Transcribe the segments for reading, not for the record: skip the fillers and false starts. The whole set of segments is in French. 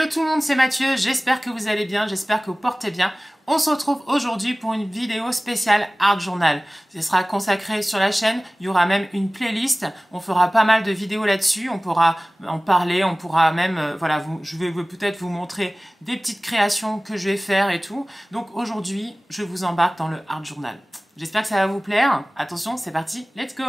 Hello tout le monde, c'est Mathieu, j'espère que vous allez bien, j'espère que vous portez bien. On se retrouve aujourd'hui pour une vidéo spéciale Art Journal. Ce sera consacré sur la chaîne, il y aura même une playlist, on fera pas mal de vidéos là-dessus, on pourra en parler, on pourra même, voilà, je vais peut-être vous montrer des petites créations que je vais faire et tout. Donc aujourd'hui, je vous embarque dans le Art Journal. J'espère que ça va vous plaire. Attention, c'est parti, let's go!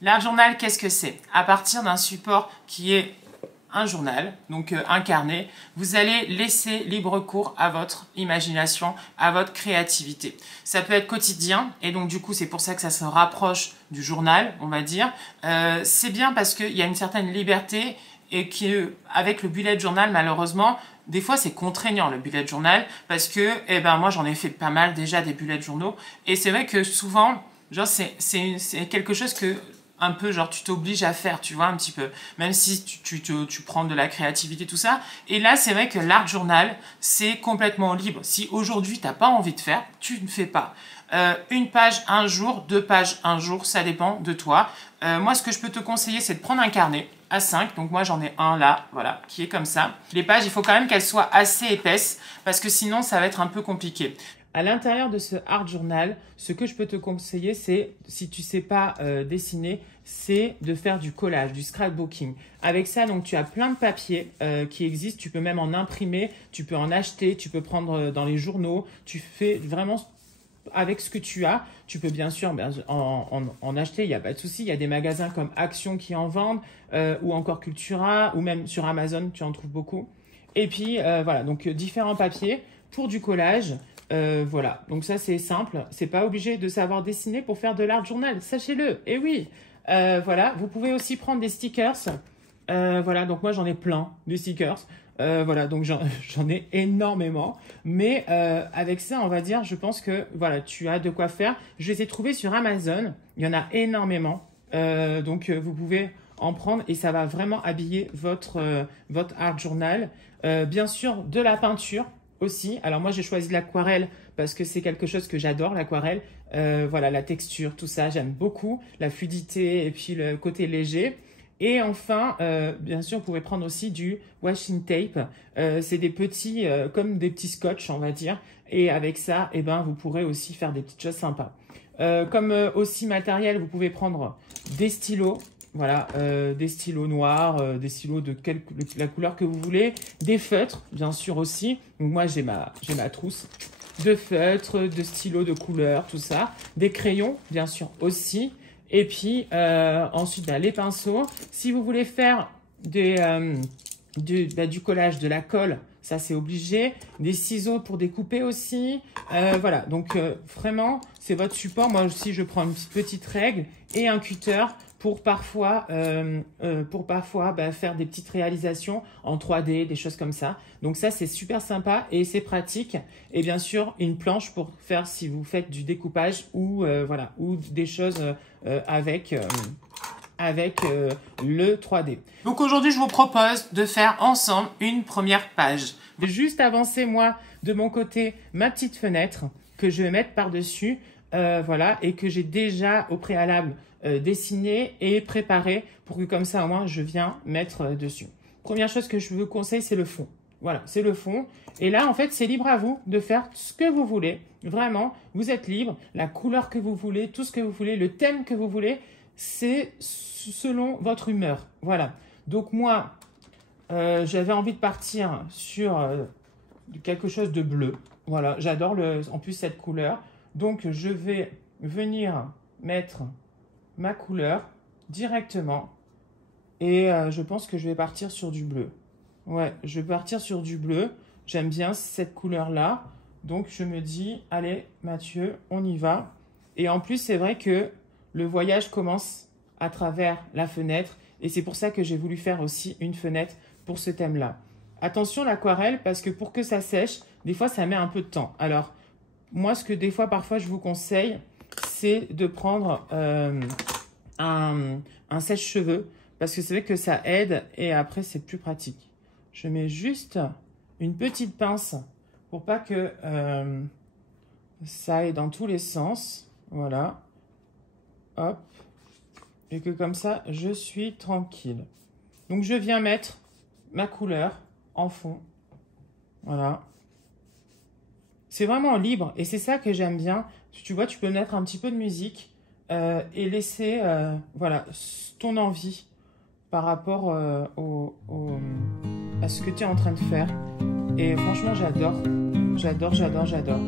L'Art Journal, qu'est-ce que c'est? À partir d'un support qui est un journal, donc un carnet, vous allez laisser libre cours à votre imagination, à votre créativité. Ça peut être quotidien, et donc du coup, c'est pour ça que ça se rapproche du journal, on va dire. C'est bien parce qu'il y a une certaine liberté, et avec le bullet journal, malheureusement, des fois, c'est contraignant, le bullet journal, parce que, moi, j'en ai fait pas mal déjà des bullet journaux, et c'est vrai que souvent, genre, c'est quelque chose que un peu genre tu t'obliges à faire, tu vois, un petit peu, même si tu prends de la créativité, tout ça. Et là, c'est vrai que l'art journal, c'est complètement libre. Si aujourd'hui, t'as pas envie de faire, tu ne fais pas. Une page un jour, 2 pages un jour, ça dépend de toi. Moi, ce que je peux te conseiller, c'est de prendre un carnet A5. Donc moi, j'en ai un là, voilà, qui est comme ça. Les pages, il faut quand même qu'elles soient assez épaisses, parce que sinon, ça va être un peu compliqué. À l'intérieur de ce art journal, ce que je peux te conseiller, c'est, si tu sais pas dessiner, c'est de faire du collage, du scrapbooking. Avec ça, donc tu as plein de papiers qui existent. Tu peux même en imprimer, tu peux en acheter, tu peux prendre dans les journaux. Tu fais vraiment avec ce que tu as. Tu peux bien sûr en acheter, il n'y a pas de souci. Il y a des magasins comme Action qui en vendent, ou encore Cultura, ou même sur Amazon, tu en trouves beaucoup. Et puis voilà, donc différents papiers pour du collage. Voilà, donc ça c'est simple, c'est pas obligé de savoir dessiner pour faire de l'art journal, sachez-le, et oui. Voilà, vous pouvez aussi prendre des stickers, voilà, donc moi j'en ai plein, des stickers, voilà, donc j'en ai énormément, mais avec ça on va dire, je pense que voilà, tu as de quoi faire. Je les ai trouvés sur Amazon, il y en a énormément, donc vous pouvez en prendre et ça va vraiment habiller votre art journal. Bien sûr, de la peinture aussi. Alors moi j'ai choisi l'aquarelle parce que c'est quelque chose que j'adore, l'aquarelle. Voilà, la texture, tout ça, j'aime beaucoup. La fluidité et puis le côté léger. Et enfin, bien sûr, vous pouvez prendre aussi du washing tape. C'est des petits, comme des petits scotch, on va dire. Et avec ça, vous pourrez aussi faire des petites choses sympas. Comme aussi matériel, vous pouvez prendre des stylos. Voilà, des stylos noirs, des stylos de la couleur que vous voulez, des feutres, bien sûr aussi. Donc moi, j'ai ma trousse de feutres, de stylos de couleur, tout ça. Des crayons, bien sûr aussi. Et puis, ensuite, les pinceaux. Si vous voulez faire du collage, de la colle, ça c'est obligé. Des ciseaux pour découper aussi. Voilà, donc vraiment, c'est votre support. Moi aussi, je prends une petite règle et un cutter pour parfois faire des petites réalisations en 3D, des choses comme ça. Donc ça, c'est super sympa et c'est pratique. Et bien sûr, une planche pour faire si vous faites du découpage ou voilà, ou des choses avec le 3D. Donc aujourd'hui, je vous propose de faire ensemble une première page. Je vais juste avancer, moi, de mon côté, ma petite fenêtre que je vais mettre par-dessus, voilà, et que j'ai déjà au préalable dessiné et préparé pour que comme ça, au moins, je viens mettre dessus. Première chose que je vous conseille, c'est le fond. Voilà, c'est le fond. Et là, en fait, c'est libre à vous de faire ce que vous voulez. Vraiment, vous êtes libre. La couleur que vous voulez, tout ce que vous voulez, le thème que vous voulez, c'est selon votre humeur. Voilà. Donc moi, j'avais envie de partir sur quelque chose de bleu. Voilà, j'adore en plus cette couleur. Donc, je vais venir mettre ma couleur directement. Et je pense que je vais partir sur du bleu. Ouais, je vais partir sur du bleu. J'aime bien cette couleur-là. Donc, je me dis, allez, Mathieu, on y va. Et en plus, c'est vrai que le voyage commence à travers la fenêtre. Et c'est pour ça que j'ai voulu faire aussi une fenêtre pour ce thème-là. Attention l'aquarelle, parce que pour que ça sèche, des fois, ça met un peu de temps. Alors, moi, ce que des fois, parfois, je vous conseille, c'est de prendre un sèche-cheveux. Parce que c'est vrai que ça aide et après, c'est plus pratique. Je mets juste une petite pince pour pas que ça aille dans tous les sens. Voilà. Hop. et que comme ça, je suis tranquille. Donc, je viens mettre ma couleur en fond. Voilà. C'est vraiment libre et c'est ça que j'aime bien. Tu vois, tu peux mettre un petit peu de musique et laisser voilà, ton envie par rapport à ce que tu es en train de faire. Et franchement, j'adore. J'adore, j'adore, j'adore.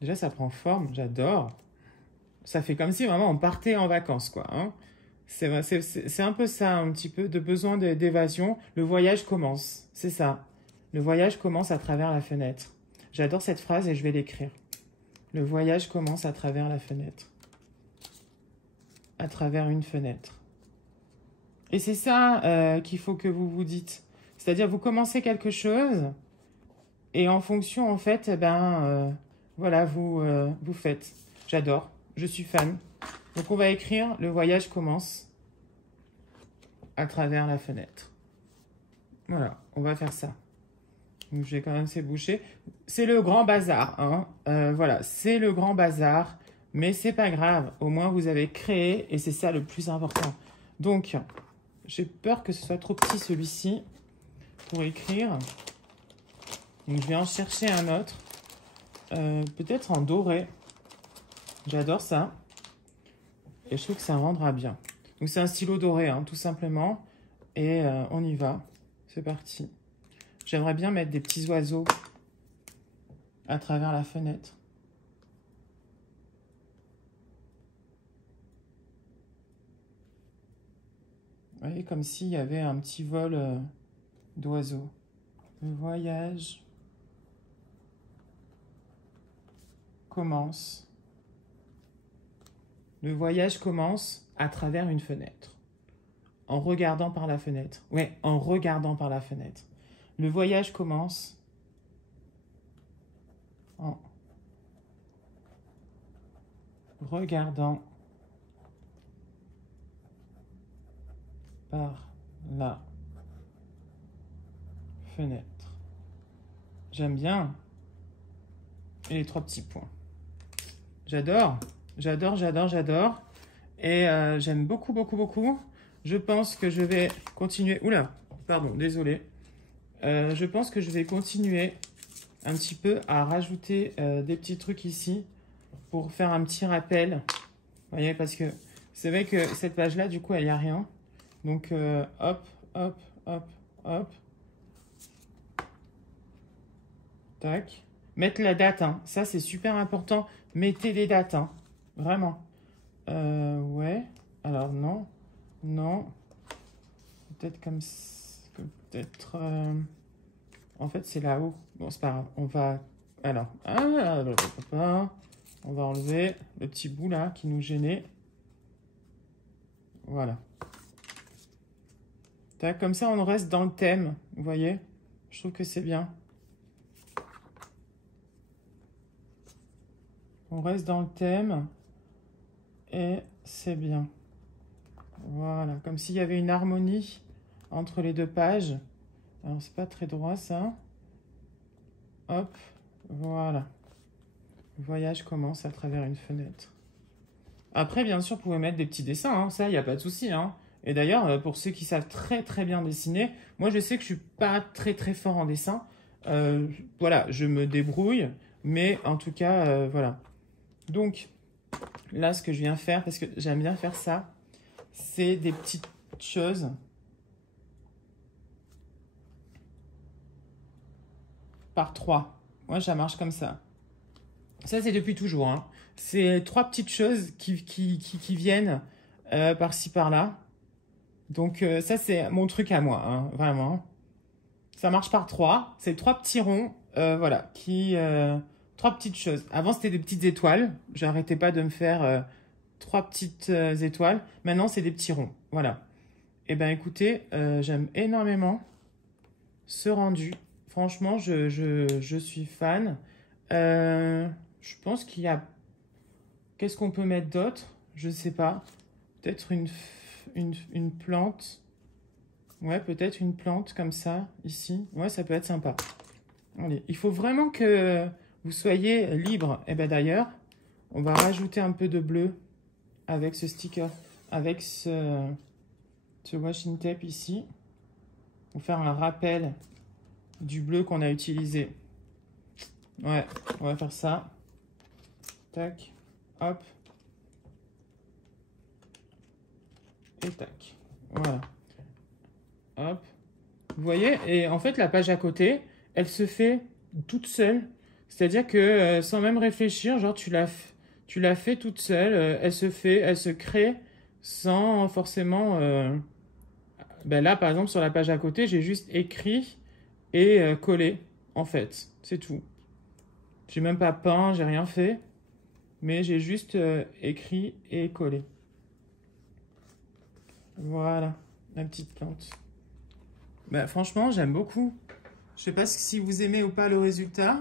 Déjà, ça prend forme, j'adore. Ça fait comme si vraiment on partait en vacances, quoi. Hein. C'est un peu ça, un petit peu de besoin d'évasion. Le voyage commence, c'est ça. Le voyage commence à travers la fenêtre. J'adore cette phrase et je vais l'écrire. Le voyage commence à travers la fenêtre. À travers une fenêtre. Et c'est ça qu'il faut que vous vous dites. C'est-à-dire, vous commencez quelque chose et en fonction, en fait, voilà, vous faites. J'adore, je suis fan. Donc, on va écrire « Le voyage commence à travers la fenêtre ». Voilà, on va faire ça. Donc, je vais quand même s'éboucher. C'est le grand bazar, hein. Voilà, c'est le grand bazar, mais c'est pas grave. Au moins, vous avez créé et c'est ça le plus important. Donc, j'ai peur que ce soit trop petit celui-ci pour écrire. Donc, je vais en chercher un autre. Peut-être en doré. J'adore ça. Et je trouve que ça rendra bien. Donc, c'est un stylo doré, hein, tout simplement. Et on y va. C'est parti. J'aimerais bien mettre des petits oiseaux à travers la fenêtre. Vous voyez, comme s'il y avait un petit vol d'oiseaux. Le voyage commence. Le voyage commence à travers une fenêtre. En regardant par la fenêtre. Ouais, en regardant par la fenêtre. Le voyage commence en regardant par la fenêtre. J'aime bien. Et les 3 petits points. J'adore. J'adore, j'adore, j'adore. Et j'aime beaucoup, beaucoup, beaucoup. Je pense que je vais continuer... Oula, pardon, désolé. Je pense que je vais continuer un petit peu à rajouter des petits trucs ici pour faire un petit rappel. Vous voyez, parce que c'est vrai que cette page-là, du coup, il n'y a rien. Donc, hop, hop, hop, hop. Tac. Mettre la date, hein. Ça, c'est super important. Mettez les dates, hein. Vraiment. Ouais. Alors, non. Non. Peut-être comme... Peut-être... En fait, c'est là-haut. Bon, c'est pas grave. On va... Alors... On va enlever le petit bout, là, qui nous gênait. Voilà. Tac, comme ça, on reste dans le thème. Vous voyez? Je trouve que c'est bien. On reste dans le thème. Et c'est bien. Voilà. Comme s'il y avait une harmonie entre les deux pages. Alors, c'est pas très droit, ça. Hop. Voilà. Le voyage commence à travers une fenêtre. Après, bien sûr, vous pouvez mettre des petits dessins. Hein. Ça, il n'y a pas de souci. Hein. Et d'ailleurs, pour ceux qui savent très, très bien dessiner, moi, je sais que je ne suis pas très, très fort en dessin. Voilà, je me débrouille. Mais en tout cas, voilà. Donc, là, ce que je viens faire, parce que j'aime bien faire ça, c'est des petites choses. Par 3. Moi, ça marche comme ça. Ça, c'est depuis toujours. Hein. C'est 3 petites choses qui viennent par-ci, par-là. Donc, ça, c'est mon truc à moi, hein, vraiment. Ça marche par 3. C'est 3 petits ronds, voilà, 3 petites choses. Avant, c'était des petites étoiles. J'arrêtais pas de me faire 3 petites étoiles. Maintenant, c'est des petits ronds. Voilà. Eh bien, écoutez, j'aime énormément ce rendu. Franchement, je suis fan. Je pense qu'il y a... Qu'est-ce qu'on peut mettre d'autre? Je ne sais pas. Peut-être une plante. Ouais, peut-être une plante comme ça, ici. Ouais, ça peut être sympa. Allez, il faut vraiment que vous soyez libre. Et bien d'ailleurs, on va rajouter un peu de bleu avec ce sticker, avec ce washing tape ici. Pour faire un rappel du bleu qu'on a utilisé. Ouais, on va faire ça. Tac, hop. Et tac. Voilà. Hop. Vous voyez? Et en fait, la page à côté, elle se fait toute seule. C'est-à-dire que sans même réfléchir, genre tu la fais toute seule. Elle se crée sans forcément... Ben là, par exemple, sur la page à côté, j'ai juste écrit et collé, en fait. C'est tout. J'ai même pas peint, j'ai rien fait. Mais j'ai juste écrit et collé. Voilà, la petite plante. Bah, franchement, j'aime beaucoup. Je sais pas si vous aimez ou pas le résultat,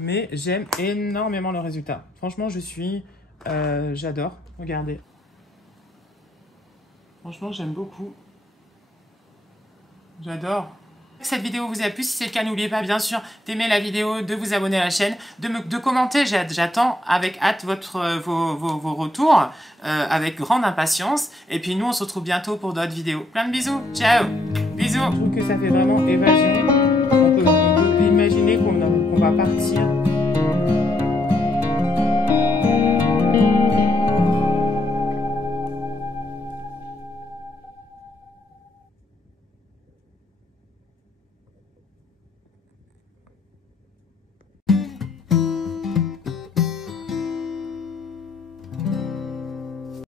mais j'aime énormément le résultat. Franchement, j'adore. Regardez. Franchement, j'aime beaucoup. J'adore. Cette vidéo vous a plu, si c'est le cas, n'oubliez pas bien sûr d'aimer la vidéo, de vous abonner à la chaîne, de commenter. J'attends avec hâte vos retours, avec grande impatience. Et puis nous, on se retrouve bientôt pour d'autres vidéos. Plein de bisous, ciao, bisous. Je trouve que ça fait vraiment évasion. On peut imaginer qu'on va partir